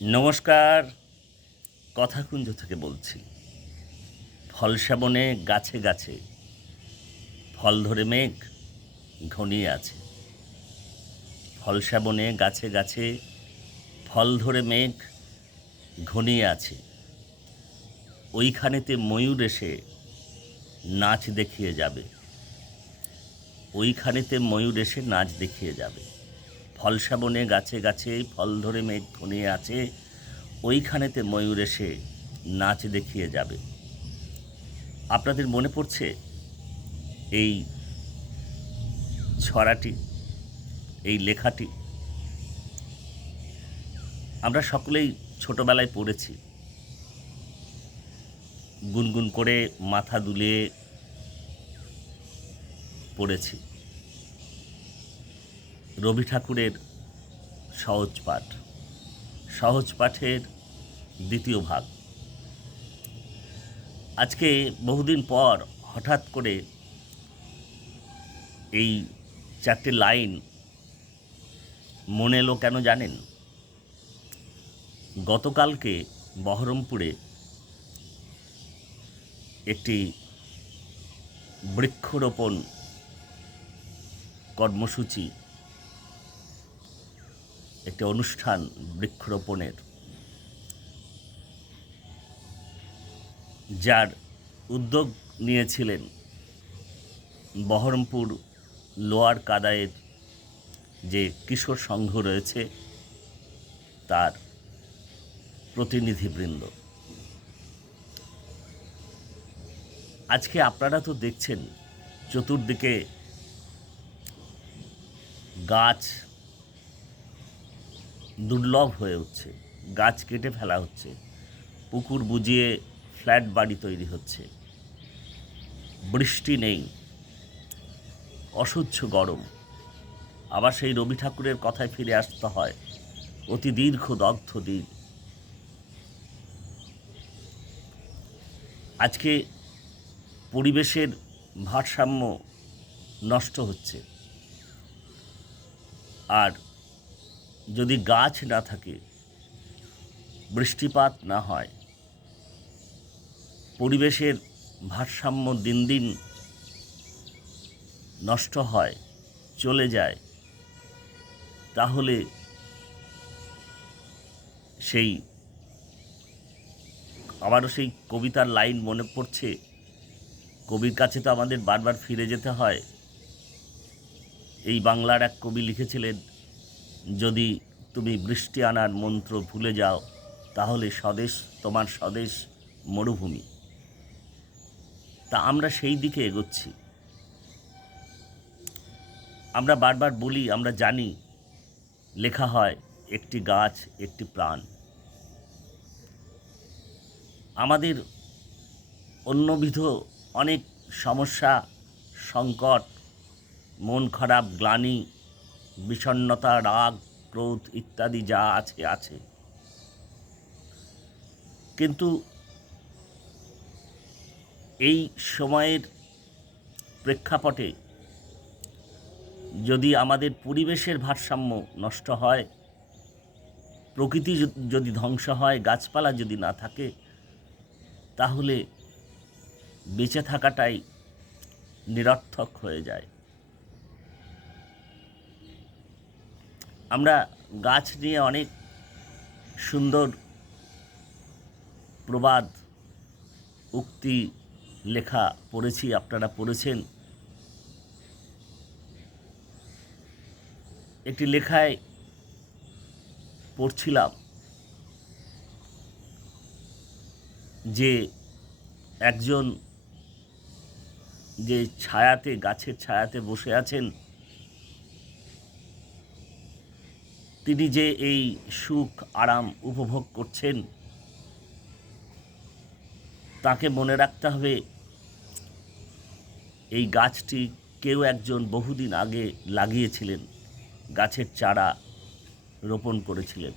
নমস্কার। কথাকুঞ্জ থেকে বলছি। ফলশ্যাবনে গাছে গাছে ফল ধরে মেঘ ঘনিয়ে আছে। ফলশ্যাবনে গাছে গাছে ফল ধরে মেঘ ঘনিয়ে আছে। ওইখানেতে ময়ূর এসে নাচ দেখিয়ে যাবে। ওইখানেতে ময়ূর এসে নাচ দেখিয়ে যাবে। ফলশ্যাবনে গাছে গাছে ফল ধরে মেঘ ঘনিয়ে আছে। ওইখানেতে ময়ূর এসে নাচ দেখিয়ে যাবে। আপনাদের মনে পড়ছে এই ছড়াটি, এই লেখাটি? আমরা সকলেই ছোটবেলায় পড়েছি, গুনগুন করে মাথা দুলিয়ে পড়েছি। রবি ঠাকুরের সহজ পাঠ, সহজ পাঠের দ্বিতীয় ভাগ। আজকে বহুদিন পর হঠাৎ করে এই চারটে লাইন মনে এলো কেন জানেন? গতকালকে বহরমপুরে একটি বৃক্ষরোপণ কর্মসূচি, একটি অনুষ্ঠান বৃক্ষরোপণের, যার উদ্যোগ নিয়েছিলেন বহরমপুর লোয়ার কাদায়ের যে কিশোর সংঘ রয়েছে তার প্রতিনিধিবৃন্দ। আজকে আপনারা তো দেখছেন চতুর্দিকে গাছ দুর্লভ হয়ে উঠছে, গাছ কেটে ফেলা হচ্ছে, পুকুর বুজিয়ে ফ্ল্যাট বাড়ি তৈরি হচ্ছে, বৃষ্টি নেই, অসহ্য গরম। আবার সেই রবি ঠাকুরের কথায় ফিরে আসতে হয়, অতি দীর্ঘ দগ্ধ দিন। আজকে পরিবেশের ভারসাম্য নষ্ট হচ্ছে, আর যদি গাছ না থাকে, বৃষ্টিপাত না হয়, পরিবেশের ভারসাম্য দিন দিন নষ্ট হয়, চলে যায়, তাহলে সেই আবারও সেই কবিতার লাইন মনে পড়ছে। কবির কাছে তো আমাদের বারবার ফিরে যেতে হয়। এই বাংলার এক কবি লিখেছিলেন, যদি তুমি বৃষ্টি আনার মন্ত্র ভুলে যাও, তাহলে স্বদেশ, তোমার স্বদেশ মরুভূমি। তা আমরা সেই দিকে এগোচ্ছি। আমরা বারবার বলি, আমরা জানি, লেখা হয় একটি গাছ একটি প্রাণ। আমাদের অন্যবিধ অনেক সমস্যা, সংকট, মন খারাপ, গ্লানি, বিষণ্ণতা, রাগ, ক্রোধ ইত্যাদি যা আছে আছে, কিন্তু এই সময়ের প্রেক্ষাপটে যদি আমাদের পরিবেশের ভারসাম্য নষ্ট হয়, প্রকৃতি যদি ধ্বংস হয়, গাছপালা যদি না থাকে, তাহলে বেঁচে থাকাটাই নিরর্থক হয়ে যায়। আমরা গাছ নিয়ে অনেক সুন্দর প্রবাদ, উক্তি লেখা পড়েছি, আপনারা পড়েছেন। একটি লেখায় পড়ছিলাম যে একজন যে ছায়াতে, গাছের ছায়াতে বসে আছেন, তিনি যে এই সুখ আরাম উপভোগ করছেন, তাকে মনে রাখতে হবে এই গাছটি কেউ একজন বহুদিন আগে লাগিয়েছিলেন, গাছের চারা রোপণ করেছিলেন।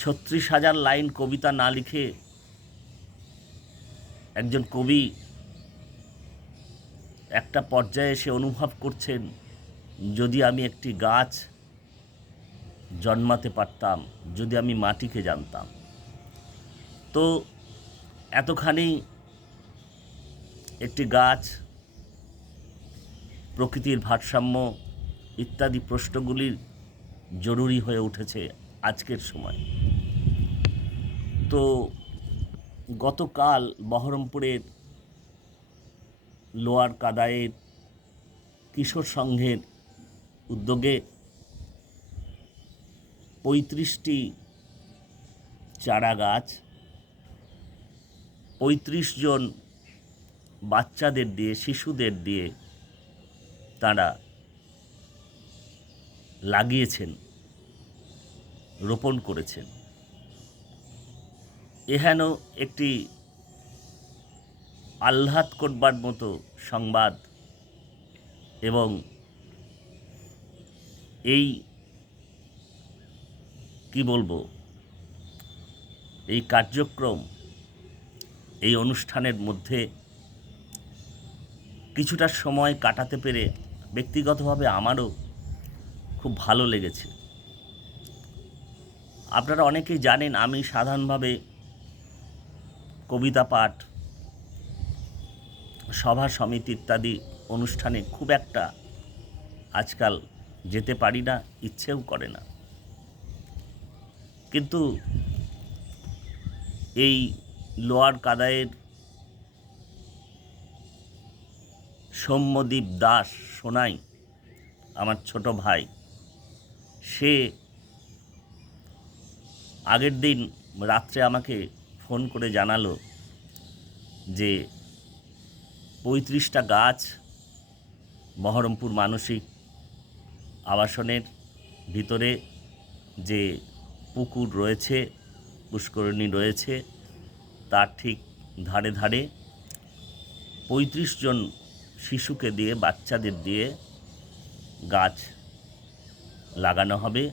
৩৬,০০০ লাইন কবিতা না লিখে একজন কবি একটা পর্যায়ে এসে অনুভব করছেন, যদি আমি একটি গাছ জন্মাতে পারতাম যদি আমি মাটিকে জানতাম। তো এতখানি একটি গাছ, প্রকৃতির ভারসাম্য ইত্যাদি প্রশ্নগুলির জরুরি হয়ে উঠেছে আজকের সময়। তো গতকাল বহরমপুরের লোয়ার কাদায়ের কিশোর সংঘের উদ্যোগে 35টি চারা গাছ 35 জন বাচ্চাদের দিয়ে, শিশুদের দিয়ে তারা লাগিয়েছেন, রোপণ করেছেন। এহেন একটি আহ্লাদ করবার মতো সংবাদ এবং এই কি বলবো, এই কার্যক্রম, এই অনুষ্ঠানের মধ্যে কিছুটা সময় কাটাতে পেরে ব্যক্তিগতভাবে আমারও খুব ভালো লেগেছে। আপনারা অনেকেই জানেন আমি সাধারণভাবে কবিতা পাঠ, সভা সমিতি ইত্যাদি অনুষ্ঠানে খুব একটা আজকাল যেতে পারি না, ইচ্ছেও করে না। কিন্তু এই লোয়ার কাদায়ের সৌম্যদীপ দাস সোনাই, আমার ছোট ভাই, সে আগের দিন রাত্রে আমাকে ফোন করে জানালো যে 35টা গাছ বহরমপুর মানসিক আবাসনের ভিতরে যে পুকুর রয়েছে, পুষ্করিণী রয়েছে, তার ঠিক ধারে ধারে 35 জন শিশুকে দিয়ে, বাচ্চাদের দিয়ে গাছ লাগানো হবে।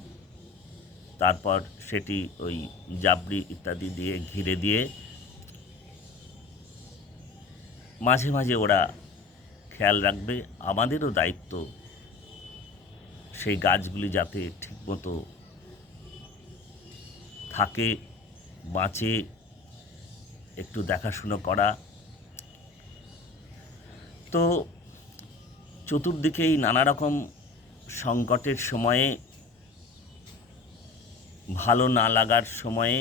তারপর সেটি ওই জাবড়ি ইত্যাদি দিয়ে ঘিরে দিয়ে মাঝে মাঝে ওরা খেয়াল রাখবে। আমাদেরও দায়িত্ব সেই গাছগুলি যাতে ঠিকমতো থাকে, বাঁচে, একটু দেখাশুনো করা। তো চতুর্দিকেই নানা রকম সংকটের সময়ে, ভালো না লাগার সময়ে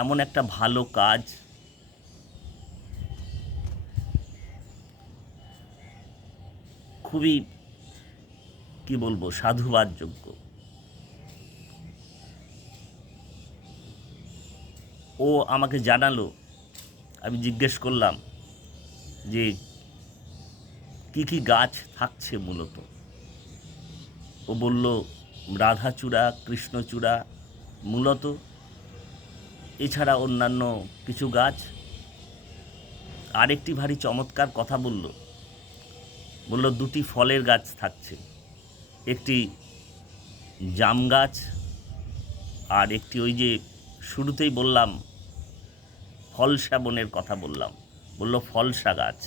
এমন একটা ভালো কাজ খুবই কি বলবো, সাধুবাদযোগ্য। ও আমাকে জানালো, আমি জিজ্ঞেস করলাম যে কি কি গাছ থাকছে মূলত। ও বলল রাধাচূড়া, কৃষ্ণচূড়া মূলত, এছাড়া অন্যান্য কিছু গাছ। আরেকটি ভারী চমৎকার কথা বলল, 2টি ফলের গাছ থাকছে, একটি জাম গাছ আর একটি ওই যে শুরুতেই বললাম ফল শ্যাবনের কথা বললাম, বলল ফলসা গাছ।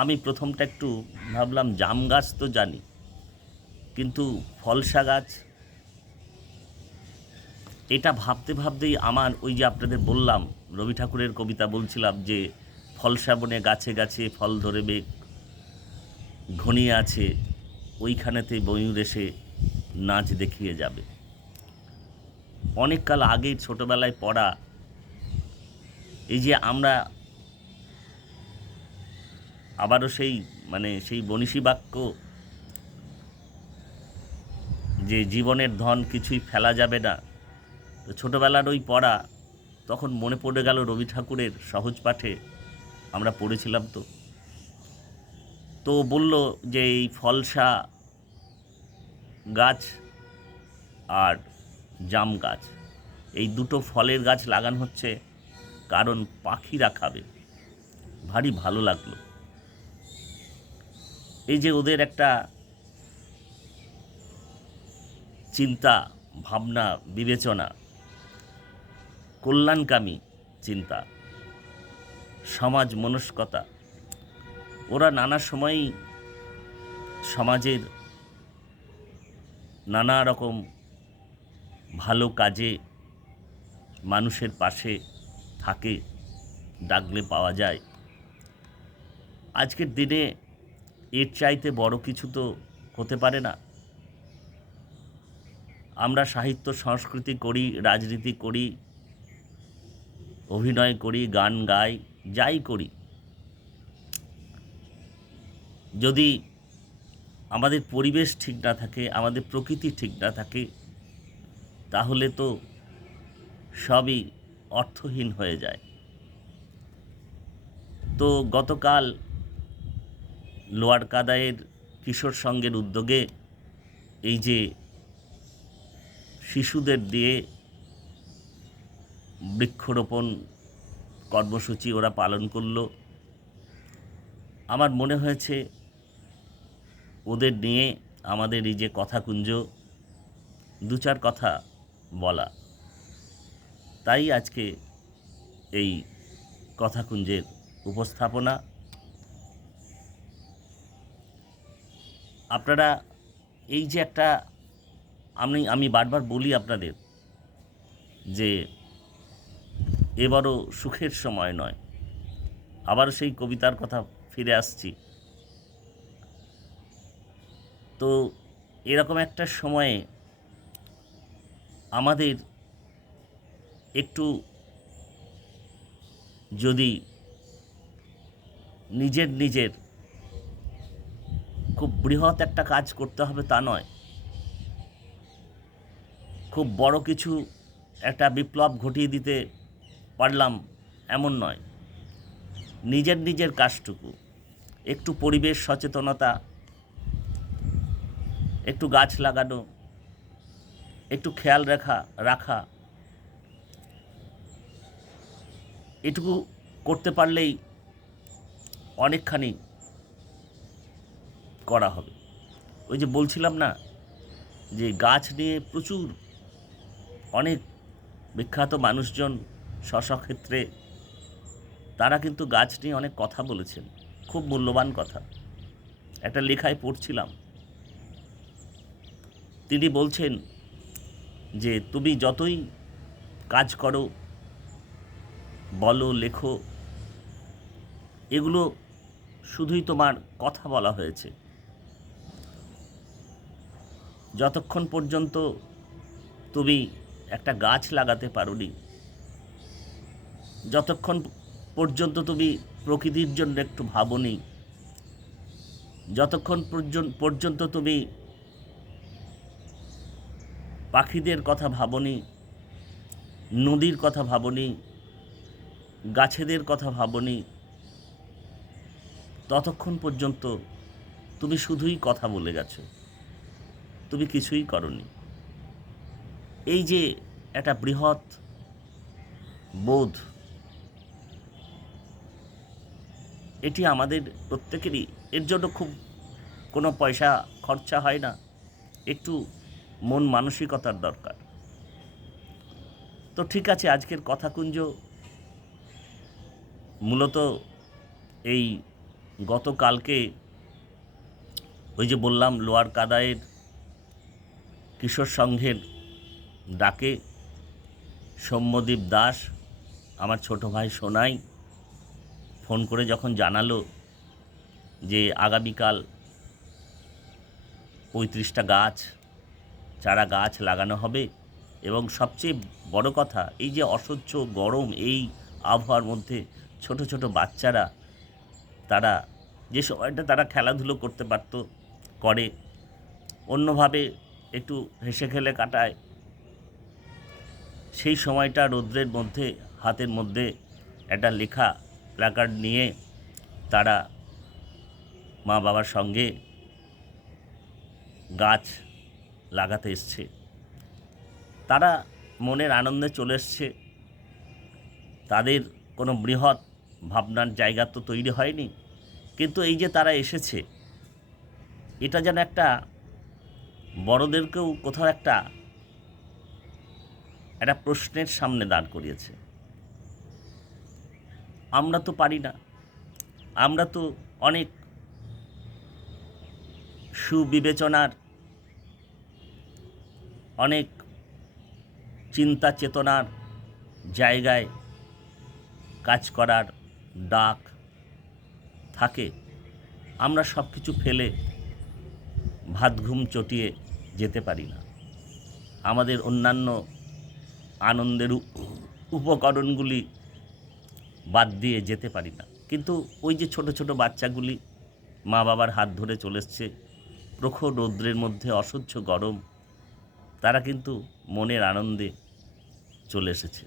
আমি প্রথমটা একটু ভাবলাম জাম গাছ তো জানি, কিন্তু ফলসা গাছ, এটা ভাবতে ভাবতেই আমার ওই যে আপনাদের বললাম রবি ঠাকুরের কবিতা বলছিলাম যে ফলসা বনে গাছে গাছে ফল ধরবে, ঘনিয়ে আছে ওইখানেতে ময়ূর এসে নাচ দেখিয়ে যাবে। অনেক কাল আগে ছোটবেলায় পড়া এই যে আমরা আবারও সেই বনিশী বাক্য যে জীবনের ধন কিছুই ফেলা যাবে না, তো ছোটোবেলার ওই পড়া তখন মনে পড়ে গেল রবি ঠাকুরের সহজ পাঠে আমরা পড়েছিলাম। তো বলল যে এই ফলসা গাছ আর জাম গাছ, এই দুটো ফলের গাছ লাগানো হচ্ছে কারণ পাখিরা খাবে। ভারী ভালো লাগলো। এই যে ওদের একটা চিন্তা ভাবনা, বিবেচনা, কল্যাণকামী চিন্তা, সমাজ মনস্কতা, ওরা নানা সময়ই সমাজের নানা রকম ভালো কাজে মানুষের পাশে থাকে, ডাকলে পাওয়া যায়। আজকের দিনে এর চাইতে বড় কিছু তো হতে পারে না। আমরা সাহিত্য সংস্কৃতি করি, রাজনীতি করি, অভিনয় করি, গান গাই, যাই করি, যদি আমাদের পরিবেশ ঠিক না থাকে, আমাদের প্রকৃতি ঠিক না থাকে, তাহলে তো সবই অর্থহীন হয়ে যায়। তো গতকাল লোয়ার কাদাইয়ের কিশোর সংঘের উদ্যোগে এই যে শিশুদের দিয়ে বৃক্ষরোপণ কর্মসূচি ওরা পালন করলো, আমার মনে হয়েছে ওদের নিয়ে আমাদের এই যে কথাকুঞ্জ, দু চার কথা বলা। তাই আজকে এই কথাকুঞ্জের উপস্থাপনা। আপনারা এই যে একটা, আমি বারবার বলি আপনাদের যে এবারও সুখের সময় নয়। আবার সেই কবিতার কথা ফিরে আসছি। তো এরকম একটা সময়ে আমাদের একটু যদি নিজের খুব বৃহৎ একটা কাজ করতে হবে তা নয়, খুব বড় কিছু একটা বিপ্লব ঘটিয়ে দিতে পারলাম এমন নয়। নিজের কাজটুকু, একটু পরিবেশ সচেতনতা, একটু গাছ লাগানো, একটু খেয়াল রাখা, এটুকু করতে পারলেই অনেকখানি করা হবে। ওই যে বলছিলাম না যে গাছ নিয়ে প্রচুর অনেক বিখ্যাত মানুষজন স্বস্বক্ষেত্রে তারা কিন্তু গাছ নিয়ে অনেক কথা বলেছেন, খুব মূল্যবান কথা। একটা লেখায় পড়ছিলাম, তিনি বলছেন যে তুমি যতই কাজ করো, বলো, লেখো, এগুলো শুধুই তোমার কথা বলা হয়েছে। যতক্ষণ পর্যন্ত তুমি একটা গাছ লাগাতে পারোনি, যতক্ষণ পর্যন্ত তুমি প্রকৃতির জন্য একটু ভাবোনি, যতক্ষণ পর্যন্ত তুমি পাখিদের কথা ভাবোনি, নদীর কথা ভাবোনি, গাছেদের কথা ভাবোনি, ততক্ষণ পর্যন্ত তুমি শুধুই কথা বলে গেছো, তুমি কিছুই করনি। এই যে একটা বৃহৎ বোধ, এটি আমাদের প্রত্যেকেরই। এর জন্য খুব কোনো পয়সা খরচা হয় না, একটু মন মানসিকতার দরকার। তো ঠিক আছে, আজকের কথাকুঞ্জ মূলত এই গতকালকে ওই যে বললাম লোয়ার কাদাইয়ের কিশোর সংঘের ডাকে সৌম্যদীপ দাস, আমার ছোট ভাই সোনাই, ফোন করে যখন জানালো যে আগামীকাল 35টা চারা গাছ লাগানো হবে, এবং সবচেয়ে বড় কথা, এই যে অসহ্য গরম এই আবহাওয়ার মধ্যে ছোট ছোট বাচ্চারা, তারা যে সময়টা তারা খেলাধুলো করতে পারত, করে, অন্যভাবে একটু হেসে খেলে কাটায়, সেই সময়টা রৌদ্রের মধ্যে হাতের মধ্যে একটা লেখা প্ল্যাকার্ড নিয়ে তারা মা বাবার সঙ্গে গাছ লাগাতে এসছে। তারা মনের আনন্দে চলে এসছে। তাদের কোনো বৃহৎ ভাবনার জায়গা তো তৈরি হয়নি, কিন্তু এই যে তারা এসেছে, এটা যেন একটা বড়দেরকেও কোথাও একটা প্রশ্নের সামনে দাঁড় করিয়েছে। আমরা তো পারি না, আমরা তো অনেক সুবিবেচনার অনেক চিন্তা চেতনার জায়গায় কাজ করার ডাক থাকে, আমরা সব কিছু ফেলে ভাত ঘুম চটিয়ে যেতে পারি না। আমাদের অন্যান্য আনন্দের উপকরণগুলি বাদ দিয়ে যেতে পারি না। কিন্তু ওই যে ছোট ছোট বাচ্চাগুলি মা বাবার হাত ধরে চলে এসছে, প্রখর রৌদ্রের মধ্যে অসহ্য গরম, তারা কিন্তু মনের আনন্দে চলে এসেছে।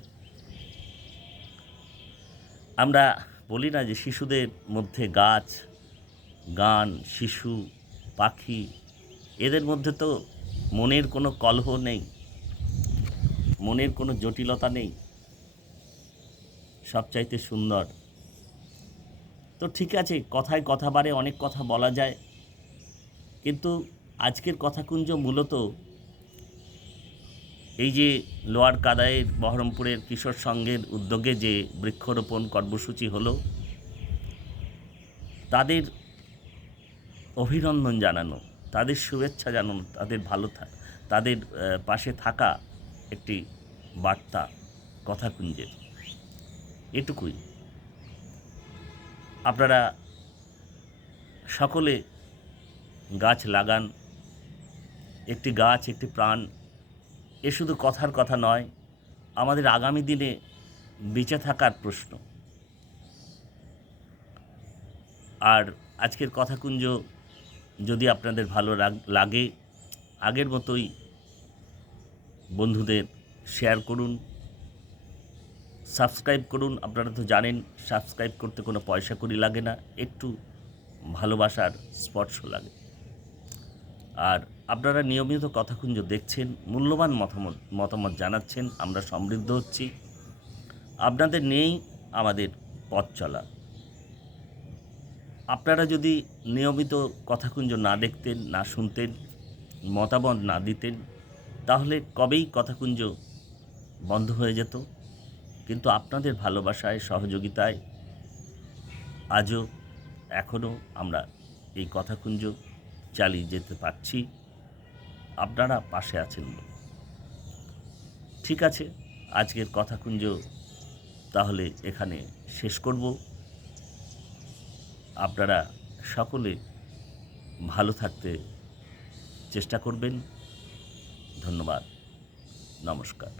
আমরা বলি না যে শিশুদের মধ্যে গাছ, গান, শিশু, পাখি, এদের মধ্যে তো মনের কোনো কলহ নেই, মনের কোনো জটিলতা নেই, সবচাইতে সুন্দর। তো ঠিক আছে, কথায় কথা বাড়ে, অনেক কথা বলা যায়, কিন্তু আজকের কথাকুঞ্জ মূলত এই যে লোয়ার কাদাইয়ের বহরমপুরের কিশোর সংঘের উদ্যোগে যে বৃক্ষরোপণ কর্মসূচি হলো, তাদের অভিনন্দন জানানো, তাদের শুভেচ্ছা জানানো, তাদের তাদের পাশে থাকা একটি বার্তা কথাকুঞ্জের, এটুকুই। আপনারা সকলে গাছ লাগান, একটি গাছ একটি প্রাণ, এ শুধু কথার কথা নয়, আমাদের আগামী দিনে বেঁচে থাকার প্রশ্ন। আর আজকের কথাকুঞ্জ যদি আপনাদের ভালো লাগে, আগের মতোই বন্ধুদের শেয়ার করুন, সাবস্ক্রাইব করুন। আপনারা তো জানেন সাবস্ক্রাইব করতে কোনো পয়সা কড়ি লাগে না, একটু ভালোবাসার স্পর্শ লাগে। আর আপনারা নিয়মিত কথাকুঞ্জ দেখছেন, মূল্যবান মতামত জানাচ্ছেন, আমরা সমৃদ্ধ হচ্ছি। আপনাদের নেই আমাদের পথ চলা। আপনারা যদি নিয়মিত কথাকুঞ্জ না দেখতেন, না শুনতেন, মতামত না দিতেন, তাহলে কবেই কথাকুঞ্জ বন্ধ হয়ে যেত। কিন্তু আপনাদের ভালোবাসায়, সহযোগিতায় আজও এখনও আমরা এই কথাকুঞ্জ চালিয়ে যেতে পারছি, আপনারা পাশে আছেন। ঠিক আছে, আজকের কথাকুঞ্জ তাহলে এখানে শেষ করব। আপনারা সকলে ভালো থাকতে চেষ্টা করবেন। ধন্যবাদ, নমস্কার।